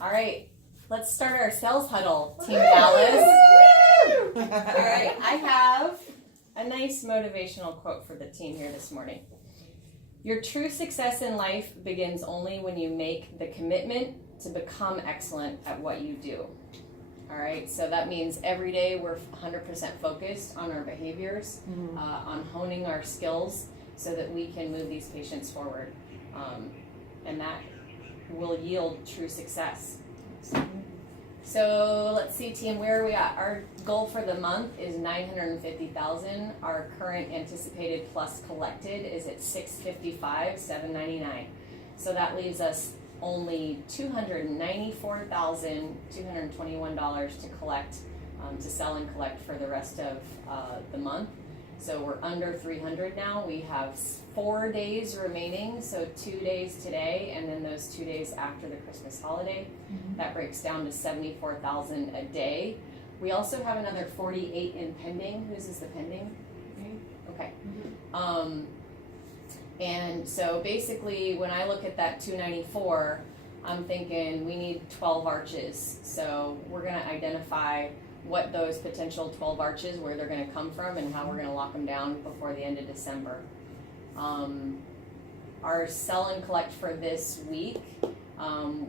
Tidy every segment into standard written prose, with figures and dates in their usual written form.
All right, let's start our sales huddle, Team Dallas. All right, I have a nice motivational quote for the team here this morning. Your true success in life begins only when you make the commitment to become excellent at what you do. All right, so that means every day we're 100% focused on our behaviors, on honing our skills so that we can move these patients forward. And that will yield true success. So let's see, team, where are we at? Our goal for the month is $950,000. Our current anticipated plus collected is at $655,799. So that leaves us only $294,221 to collect, to sell and collect for the rest of the month. So we're under 300 now. We have 4 days remaining, so 2 days today, and then those 2 days after the Christmas holiday. That breaks down to $74,000 a day. We also have another 48 in pending. Whose is the pending? Okay. And so basically, when I look at that 294, I'm thinking we need 12 arches. So we're going to identify what those potential 12 arches, where they're going to come from, and how we're going to lock them down before the end of December. Our sell and collect for this week,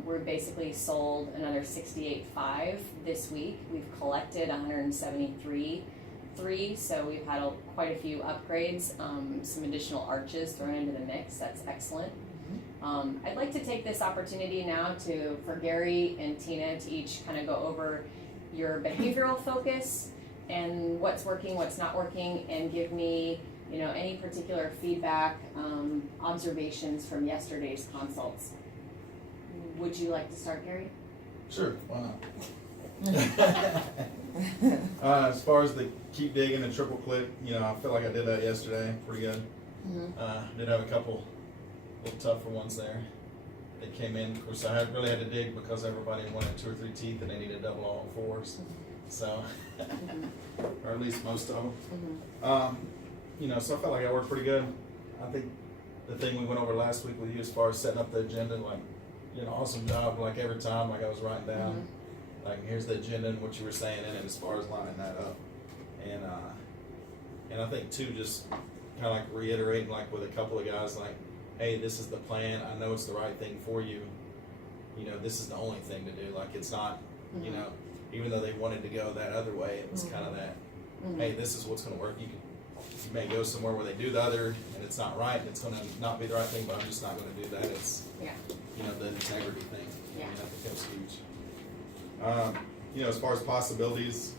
we're basically sold another 68.5 this week. We've collected 173.3, so we've had quite a few upgrades, some additional arches thrown into the mix. That's excellent. I'd like to take this opportunity now for Gary and Tina to each kind of go over your behavioral focus and what's working, what's not working, and give me, any particular feedback, observations from yesterday's consults. Would you like to start, Gary? Sure, why not? As far as the keep digging and triple click, I feel like I did that yesterday pretty good. Did have a couple little tougher ones there. They came in, of course I really had to dig because everybody wanted 2 or 3 teeth and they needed double all fours. So, or at least most of them. So I felt like I worked pretty good. I think the thing we went over last week with you as far as setting up the agenda, awesome job, every time, I was writing down, here's the agenda and what you were saying in it as far as lining that up. And I think too, just kind of reiterating with a couple of guys, hey, this is the plan. I know it's the right thing for you. This is the only thing to do. It's not, even though they wanted to go that other way, it was kind of that, hey, this is what's going to work. You may go somewhere where they do the other and it's not right and it's going to not be the right thing, but I'm just not going to do that. It's, the integrity thing. That becomes huge. As far as possibilities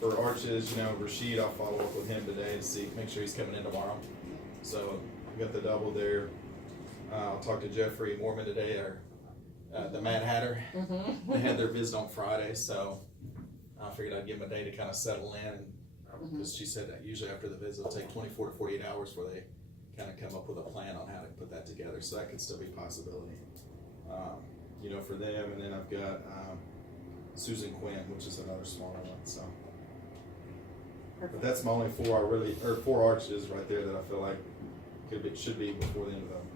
for arches, Rashid, I'll follow up with him today to make sure he's coming in tomorrow. So we got the double there. I'll talk to Jeffrey Mormon today, or the Mad Hatter. They had their visit on Friday, so I figured I'd give them a day to kind of settle in. Because she said that usually after the visit, it'll take 24 to 48 hours before they kind of come up with a plan on how to put that together. So that could still be a possibility, for them. And then I've got Susan Quinn, which is another smaller one. So, but that's my only 4 arches right there that I feel like should be before the end of the month.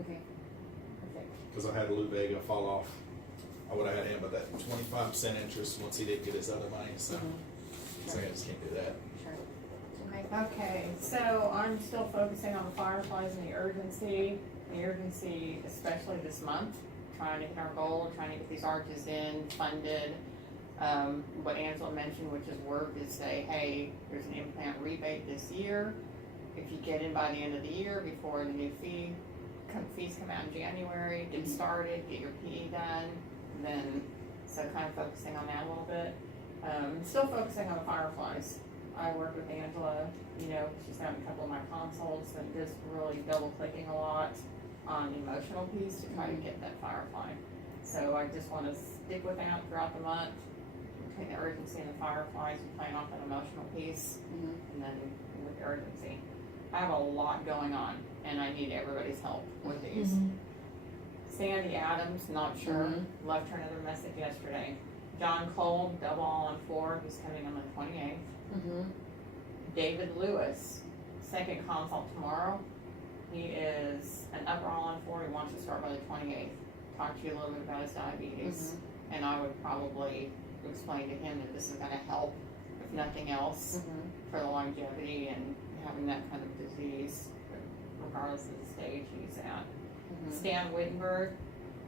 Okay. Perfect. Because I had Lou Vega fall off. I would have had him, but that 25% interest once he didn't get his other money. So. So I just can't do that. Sure. Okay, so I'm still focusing on the fireflies and the urgency, especially this month, trying to hit our goal, trying to get these arches in, funded. What Angela mentioned, which is work, is say, hey, there's an implant rebate this year. If you get in by the end of the year before the new fees come out in January, get started, get your PE done, then, so kind of focusing on that a little bit. Still focusing on the fireflies. I work with Angela, she's having a couple of my consults and just really double clicking a lot on the emotional piece to try to get that firefly. So I just want to stick with that throughout the month, between the urgency and the fireflies, and playing off an emotional piece, and then with the urgency. I have a lot going on and I need everybody's help with these. Sandy Adams, not sure, left her another message yesterday. John Cole, double all on 4, he's coming on the 28th. David Lewis, second consult tomorrow. He is an upper all on 4, he wants to start by the 28th. talk to you a little bit about his diabetes, and I would probably explain to him that this is gonna help, if nothing else, for the longevity and having that kind of disease, regardless of the stage he's at. Stan Wittenberg,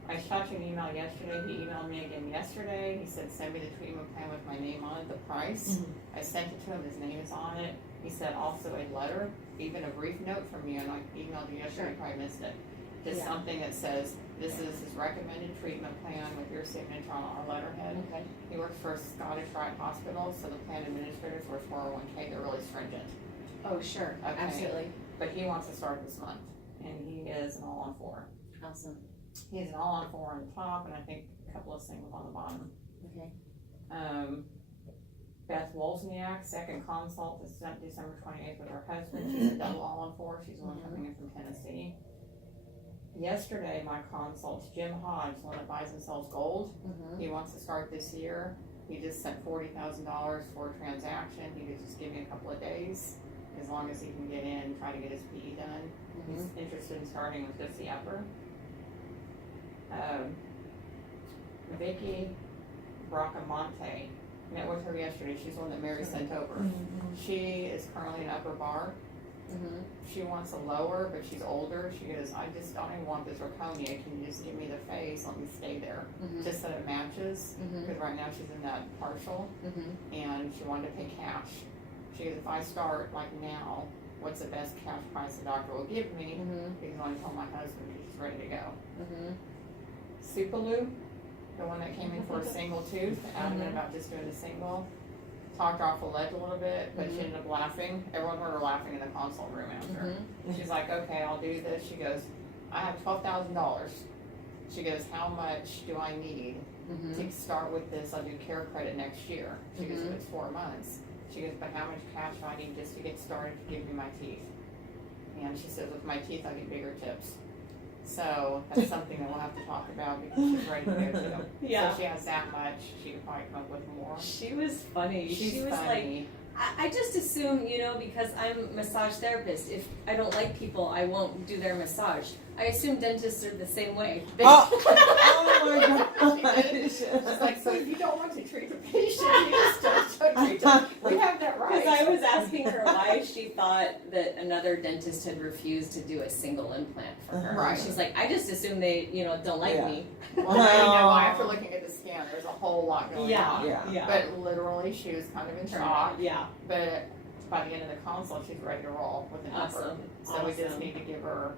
I shot you an email yesterday. He emailed me again yesterday. He said, send me the treatment plan with my name on it, the price. I sent it to him. His name is on it. He said also a letter, even a brief note from you, and I emailed you yesterday. You probably missed it. Just something that says, this is his recommended treatment plan with your signature on our letterhead. He works for Scottish Rite Hospital, so the plan administrators for 401k, they're really stringent. Oh, sure. Okay. Absolutely. But he wants to start this month, and he is an all-on-4. Awesome. He's an all-on-4 on the top, and I think a couple of singles on the bottom. Okay. Beth Wozniak, second consult is December 28th with her husband. She's a double all-on-4. She's the one coming in from Tennessee. Yesterday, my consults, Jim Hodge, the one that buys and sells gold. He wants to start this year. He just sent $40,000 for a transaction. He could just give me a couple of days, as long as he can get in, try to get his PE done. He's interested in starting with just the upper. Vicky Bracamonte, met with her yesterday. She's the one that Mary sent over. She is currently an upper bar. She wants a lower, but she's older. She goes, I just don't even want the zirconia. Can you just give me the face? Let me stay there. Just so it matches. Because right now she's in that partial. And she wanted to pay cash. She goes, if I start like now, what's the best cash price the doctor will give me? Because I want to tell my husband she's ready to go. Supaloo, the one that came in for a single tooth, adamant about just doing a single. Talked her off the ledge a little bit, but she ended up laughing. Everyone heard her laughing in the consult room after. She's like, okay, I'll do this. She goes, I have $12,000. She goes, how much do I need to start with this? I'll do care credit next year. She goes, it's 4 months. She goes, but how much cash do I need just to get started to give me my teeth? And she says, with my teeth, I get bigger tips. So that's something that we'll have to talk about because she's ready to go too. So she has that much. She could probably come up with more. She was funny. She was funny. like, I just assume, you know, because I'm a massage therapist, if I don't like people, I won't do their massage. I assume dentists are the same way. Oh my gosh. She's like, so if you don't want to treat the patient, you just don't treat them. We have that right. Because I was asking her why she thought that another dentist had refused to do a single implant for her. Right. She's like, I just assume they, you know, don't like me. Well, I know after looking at the scan, there's a whole lot going on. Yeah. But literally, she was kind of in shock. Yeah. But by the end of the consult, she's ready to roll with an upper. So we just need to give her,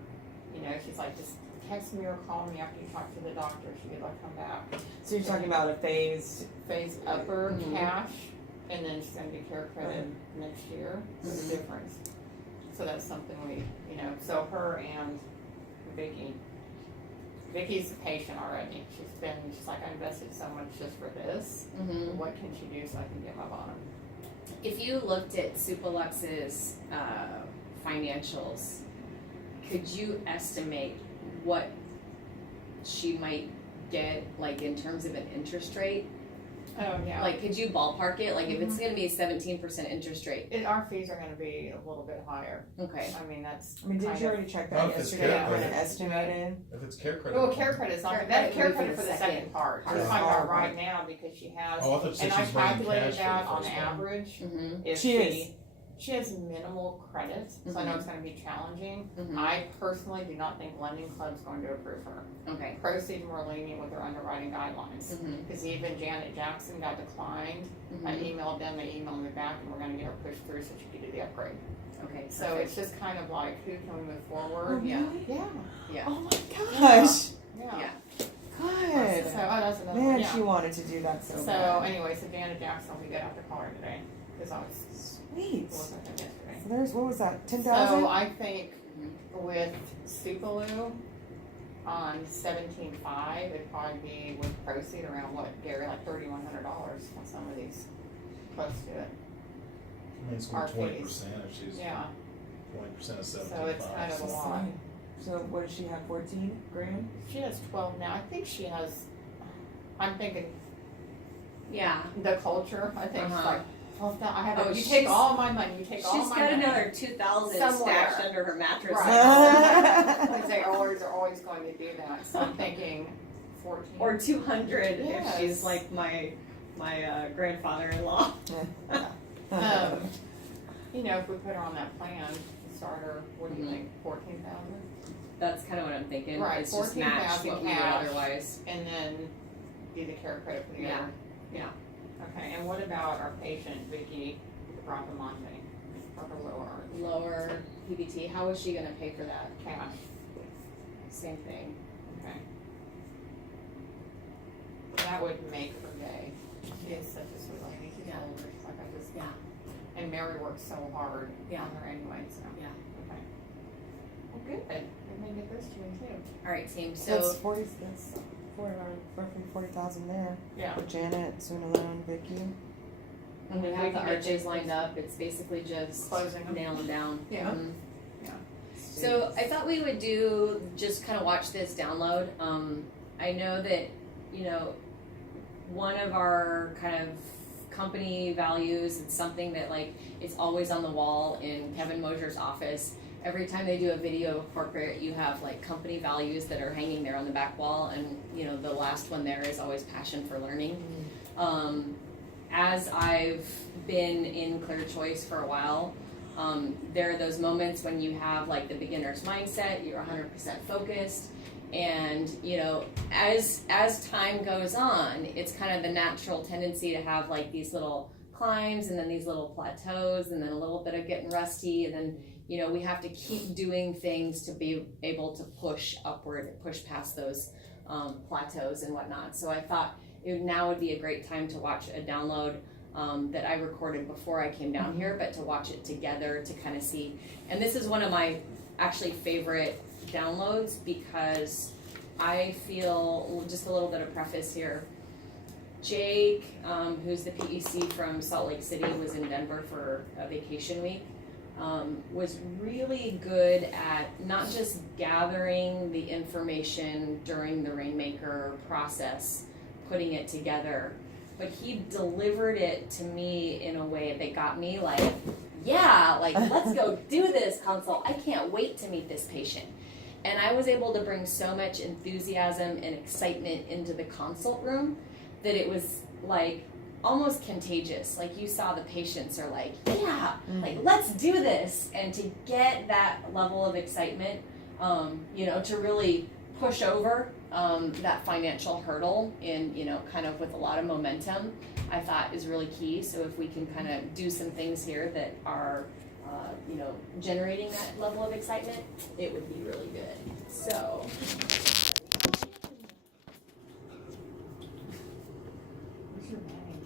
you know, she's like, just text me or call me after you talk to the doctor. She could like come back. So you're talking about a phased upper cash, and then she's going to do care credit next year. So the difference. So that's something we, you know, so her and Vicky. Vicky's a patient already. She's like, I invested so much just for this. What can she do so I can get my bottom? If you looked at Superlux's financials, could you estimate what she might get, like in terms of an interest rate? Oh yeah. Like, could you ballpark it? Like, if it's going to be a 17% interest rate. Our fees are going to be a little bit higher. Okay. I mean, that's. I mean, did you already check that yesterday? What an estimated? If it's care credit. Well, care credit's not. That care credit for the second part. We're talking about right now because she has. Oh, I thought you said and I she's running calculated cash that for the on first one. average. If she has minimal credit, so I know it's going to be challenging. I personally do not think Lending Club's going to approve her. Okay. Proceed more lenient with their underwriting guidelines. Because even Janet Jackson got declined. I emailed them, they emailed me back, and we're going to get her pushed through so she can do the upgrade. Okay. So it's just kind of like, who can we move forward? Yeah. Yeah. Oh my gosh. Yeah. Good. So that's another Man, one. she wanted to do that so So bad. anyway, so Janet Jackson will be good after call her today. Because I was Sweet. with them yesterday. So there's, what was that, 10,000? So I think with Supaloo on 17.5, it'd probably be with proceed around what, Gary, like $3,100 on some of these, close to it. I mean, it's Our 20% fees. if she's Yeah. 20% of 17.5. So it's kind of a lot. So what does she have, 14 grand? She has 12 now. I think she has. I'm thinking Yeah. the culture. I think it's like 12,000. I have. Oh, you take she's- all my money. You take all She's my got money. another 2,000 Somewhere. stashed under her mattress. Right. Because they always are always going to do that. So I'm thinking 14. or 200 if Yes. she's like my grandfather-in-law. You know, if we put her on that plan, start her, what do you think, 14,000? That's kind of what I'm thinking. Right, It's just match 14,000 what we would cash. otherwise. And then do the care credit for the other. Yeah. Okay, and what about our patient, Vicky Bracamonte, for her lower Lower PBT. How is she going to pay for that? cash? Same thing. Okay. That would make her day. She is such a sweet lady. She's Yeah. older. She's like, I just, Yeah. and Mary works so hard Yeah. on her anyway, so. Yeah. Okay. Well, good. We may get this to you too. All right, team. That's So 40, that's roughly 40,000 there. Yeah. For Janet, soon alone, Vicky. when we And have we the can get arches this- lined up, it's basically just Closing them. nailing down. Yeah. Mhm. Yeah. So I thought we would do just kind of watch this download. I know that, you know, one of our kind of company values, it's something that like it's always on the wall in Kevin Mosier's office. Every time they do a video of corporate, you have like company values that are hanging there on the back wall, and you know the last one there is always passion for learning. As I've been in Clear Choice for a while, there are those moments when you have like the beginner's mindset, you're 100% focused, and you know, as time goes on, it's kind of the natural tendency to have like these little climbs and then these little plateaus and then a little bit of getting rusty, and then you know we have to keep doing things to be able to push upward, push past those plateaus and whatnot. So I thought now would be a great time to watch a download that I recorded before I came down here, but to watch it together to kind of see. And this is one of my actually favorite downloads because I feel, just a little bit of preface here, Jake, who's the PEC from Salt Lake City, was in Denver for a vacation week, was really good at not just gathering the information during the Rainmaker process, putting it together, but he delivered it to me in a way that got me like, yeah, like let's go do this consult. I can't wait to meet this patient. And I was able to bring so much enthusiasm and excitement into the consult room that it was like almost contagious. Like you saw the patients are like, yeah, like let's do this. And to get that level of excitement, you know, to really push over that financial hurdle in, you know, kind of with a lot of momentum, I thought is really key. So if we can kind of do some things here that are, you know, generating that level of excitement, it would be really good. So. Where's your bang?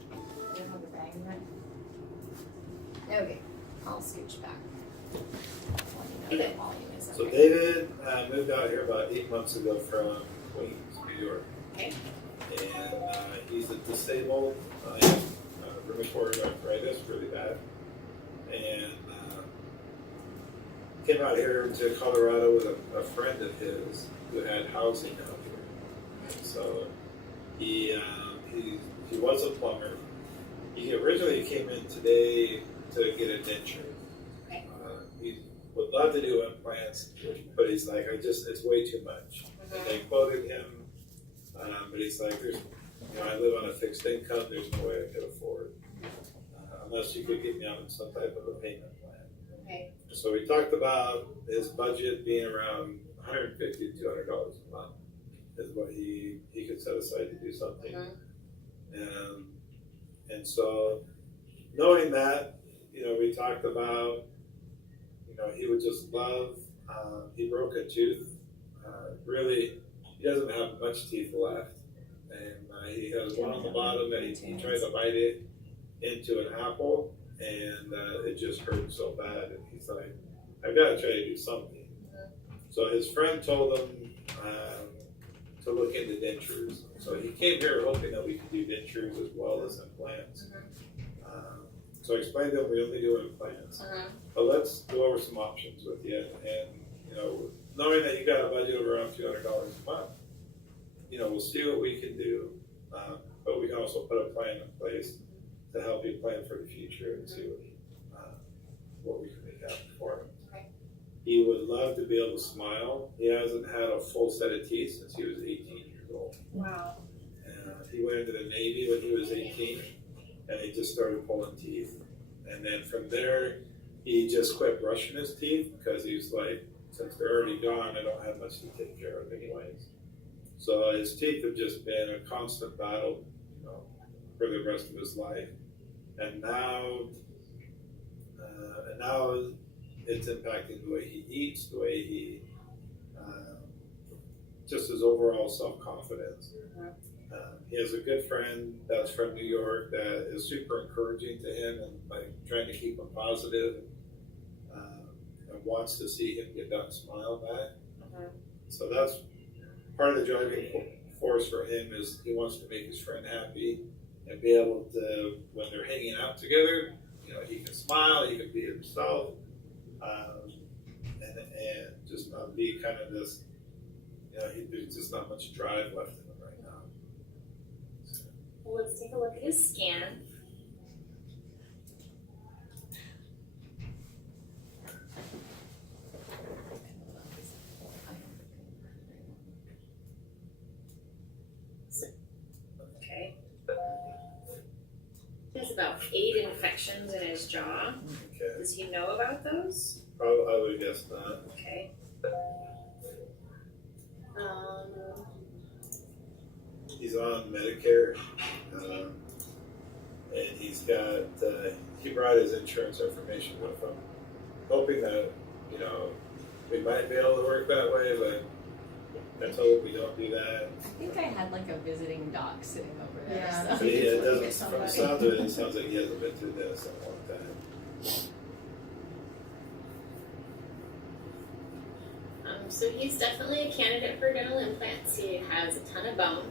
Do you have a bang right? Okay, I'll scooch back. Let me know the volume is So okay. David moved out here about 8 months ago from Queens, New York. Okay. And he's a disabled, rheumatoid arthritis, really bad. And came out here to Colorado with a friend of his who had housing out here. And so he was a plumber. He originally came in today to get a denture. Okay. He would love to do implants, but he's like, it's way too much. And they quoted him, but he's like, I live on a fixed income, there's no way I could afford, unless you could get me on some type of a payment plan. Okay. So we talked about his budget being around $150 to $200 a month is what he could set aside to do something. And so knowing that, you know, we talked about, you know, he would just love, he broke a tooth. Really, he doesn't have much teeth left. And he has one on the bottom and he tried to bite it into an apple and it just hurt so bad. And he's like, I've got to try to do something. So his friend told him to look into dentures. So he came here hoping that we could do dentures as well as implants. So I explained to him we only do implants. But let's go over some options with you. And, you know, knowing that you got a budget of around $200 a month, you know, we'll see what we can do. But we can also put a plan in place to help you plan for the future and see what we can make happen for him. Okay. He would love to be able to smile. He hasn't had a full set of teeth since he was 18 years old. dental. Wow. He went into the Navy when he was 18, and he just started pulling teeth. And then from there, he just quit brushing his teeth because he's like, since they're already gone, I don't have much to take care of anyways. So his teeth have just been a constant battle, you know, for the rest of his life. And now it's impacting the way he eats, the way he, just his overall self-confidence. He has a good friend that's from New York that is super encouraging to him and like trying to keep him positive, and wants to see him get that smile back. So that's part of the driving force for him, is he wants to make his friend happy and be able to, when they're hanging out together, you know, he can smile, he can be himself, and just not be kind of this, you know, there's just not much drive left in him right now. Well, let's take a look at his scan. Okay. He has about 8 infections in his jaw. Okay. Does he know about those? Probably, I would guess not. Okay. He's on Medicare, and he's got, he brought his insurance information with him, hoping that, you know, we might be able to work that way, but I told him we don't do that. I think I had like a visiting doc sitting over there. Yeah. So. But it doesn't, Get from the somebody. sound of it, it sounds like he hasn't been through this in a long time. So he's definitely a candidate for dental implants. He has a ton of bone.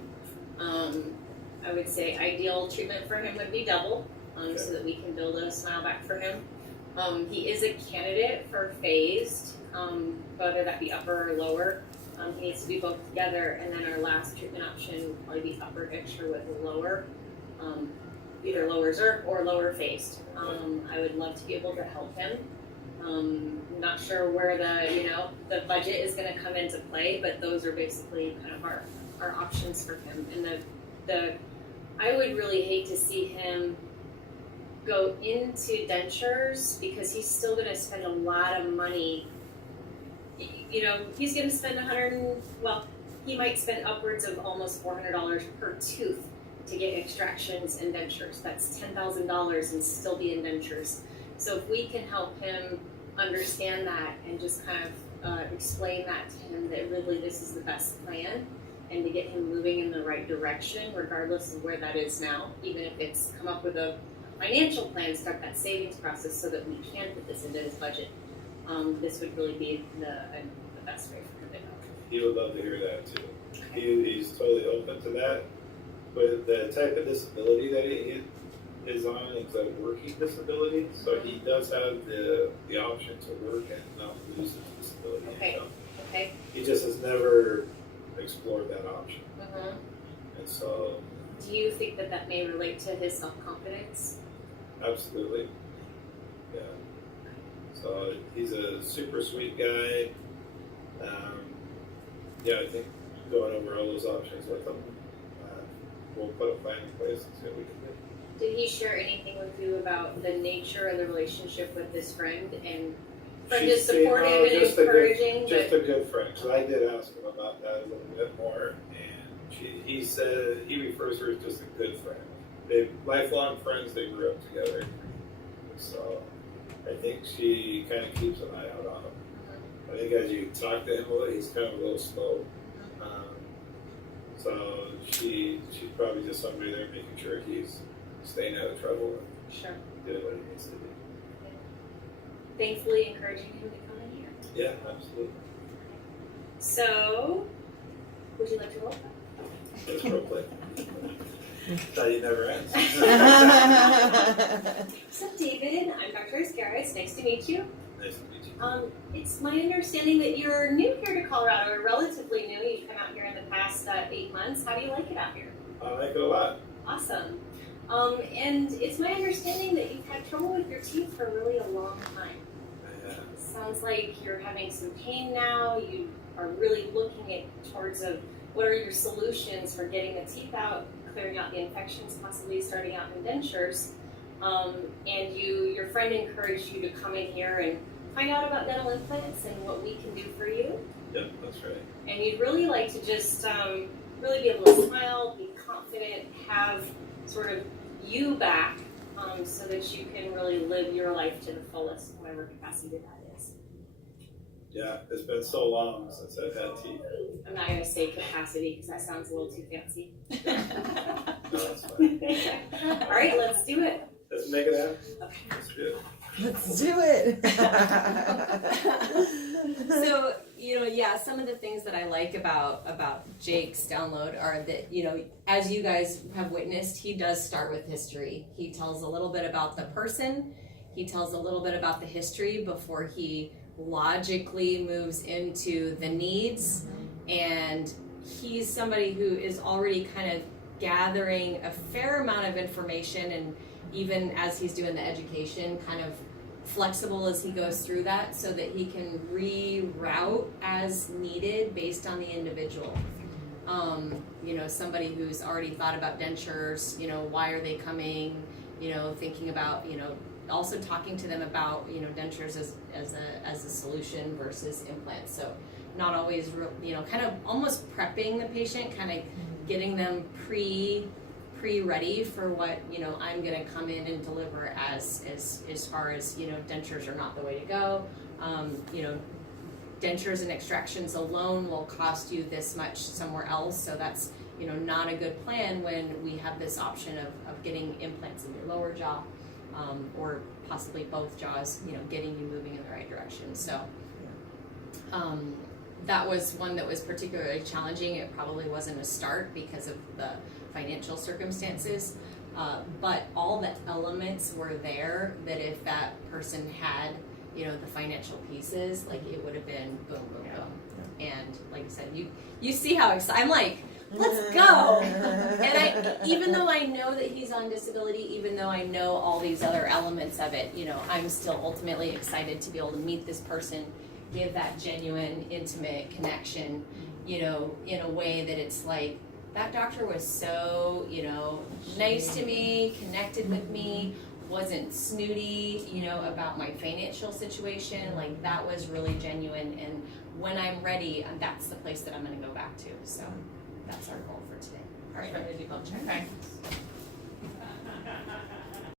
I would say ideal treatment for him would be double, so that we can build a smile back for him. He is a candidate for phased, whether that be upper or lower. He needs to be both together, and then our last treatment option would probably be upper picture with a lower, either lower ZERP or lower phased. I would love to be able to help him. Not sure where the budget is going to come into play, but those are basically kind of our options for him. And I would really hate to see him go into dentures, because he's still going to spend a lot of money. You know, he's going to spend he might spend upwards of almost $400 per tooth to get extractions and dentures. That's $10,000 and still be in dentures. So if we can help him understand that and just kind of explain that to him, that really this is the best plan, and to get him moving in the right direction, regardless of where that is now, even if it's come up with a financial plan, start that savings process so that we can put this into his budget. This would really be the best way for him to go. He would love to hear that too. He's totally open to that. But the type of disability that he is on is a working disability, so he does have the option to work and not lose his disability. Okay. income. Okay. He just has never explored that option. And so, Do you think that may relate to his self-confidence? absolutely. Yeah. So he's a super sweet guy. I think going over all those options with him, we'll put a plan in place and see what we can do. Did he share anything with you about the nature of the relationship with this friend? And friend is supportive and encouraging, Just a good friend. So I did ask him about that a little bit more, and he said he refers to her as just a good friend. They're lifelong friends. They grew up together. So I think she kind of keeps an eye out on him. I think as you talk to him a little, he's kind of a little slow. So she's probably just somebody there making sure he's staying out of trouble and sure, doing what he needs to do. thankfully encouraging him to come in here. Yeah, absolutely. So, would you like to roll? Let's role play. Thought you never ends. So, David, I'm Dr. Ascaris. Nice to meet you. Nice to meet you. It's my understanding that you're new here to Colorado, or relatively new. You've come out here in the past 8 months. How do you like it out here? I like it a lot. Awesome. And it's my understanding that you've had trouble with your teeth for really a long time. Yeah. Sounds like you're having some pain now. You are really looking at towards of what are your solutions for getting the teeth out, clearing out the infections, possibly starting out in dentures, and your friend encouraged you to come in here and find out about dental implants and what we can do for you. Yep, that's right. And you'd really like to just really be able to smile, be confident, have sort of you back, so that you can really live your life to the fullest, whatever capacity that is. Yeah, it's been so long since I've had teeth. I'm not going to say capacity because that sounds a little too fancy. No, that's fine. All right, let's do it. Let's make it happen. Okay. Let's do it. Let's do it. So, some of the things that I like about Jake's download are that, as you guys have witnessed, he does start with history. He tells a little bit about the person, he tells a little bit about the history before he logically moves into the needs, and he's somebody who is already kind of gathering a fair amount of information, and even as he's doing the education, kind of flexible as he goes through that so that he can reroute as needed based on the individual. Somebody who's already thought about dentures, why are they coming, thinking about, also talking to them about, dentures as a solution versus implants. So not always, kind of almost prepping the patient, kind of getting them pre-ready for what I'm going to come in and deliver as far as dentures are not the way to go. Dentures and extractions alone will cost you this much somewhere else, so that's not a good plan when we have this option of getting implants in your lower jaw, or possibly both jaws, getting you moving in the right direction. So that was one that was particularly challenging. It probably wasn't a start because of the financial circumstances, but all the elements were there that if that person had the financial pieces, like it would have been boom boom boom. And like I said, you see how excited I'm, like, let's go. And even though I know that he's on disability, even though I know all these other elements of it, I'm still ultimately excited to be able to meet this person, give that genuine intimate connection, in a way that it's like, that doctor was so, nice to me, connected with me, wasn't snooty, about my financial situation. Like, that was really genuine. And when I'm ready, that's the place that I'm going to go back to. So that's our goal for today. All right, I'm going to do bump check. Okay.